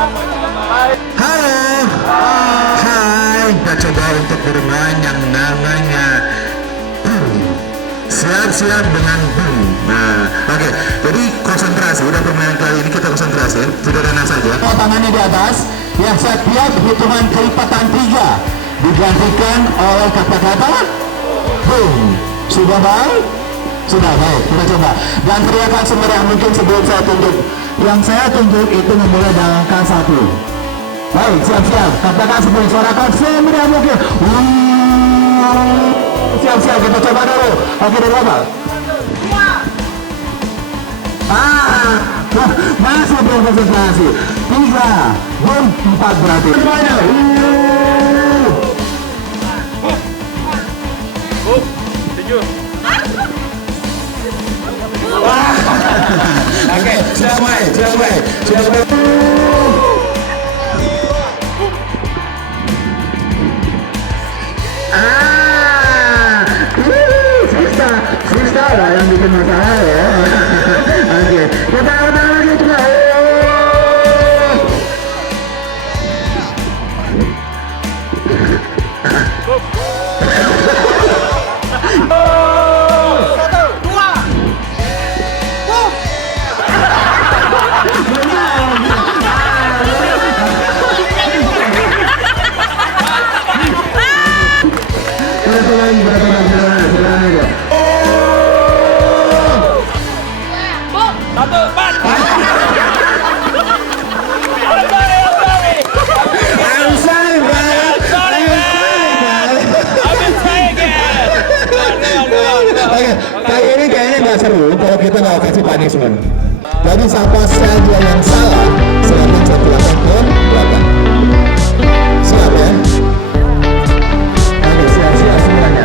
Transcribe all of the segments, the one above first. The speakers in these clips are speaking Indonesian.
Halo, hai, kita coba untuk bermain yang namanya siap-siap dengan Nah, oke, jadi konsentrasi. Udah permainan kali ini kita konsentrasi, sederhana saja. Tangannya di atas, yang setiap hitungan kelipatan 3 digantikan oleh kata-kata boom. Sudah baik? Sudah baik, kita coba. Dan teriakan semeriah mungkin sebelum saya tunjuk. Yang saya tunjuk itu memulai dengan angka 1. Baik, siap-siap. Katakan seperti suarakan semeriah mungkin. Siap-siap, kita coba dulu. Oke, dari apa? Masih belum konsentrasi. 3, 4 berarti. Semuanya. Oke, sudah mulai. Susah lah yang bikin masalah ya. Oke, kita ulang lagi juga. Kayaknya nggak seru kalau kita nggak kasih punishment. Jadi siapa saja yang salah silakan satu pun belakang. Siap ya? Oke, siap semuanya.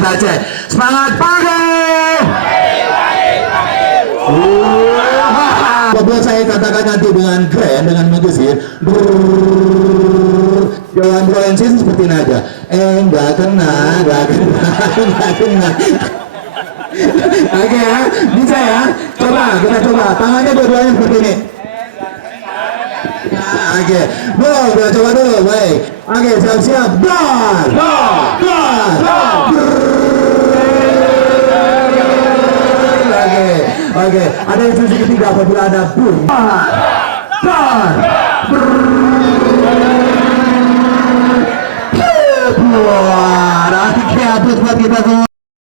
kita cek. Semangat pagi. Buat saya katakan nanti dengan keren, dengan mengusir. Jalan Broensi seperti ini aja. Enggak kena. Oke ya, bisa ya. Coba, kita coba. Tangannya dua-duanya seperti ini. Oke, kita coba dulu, baik. Oke, siap-siap. Oke, ada instruksi ketiga apabila ada boom. Wah, nanti kreatif buat kita semua.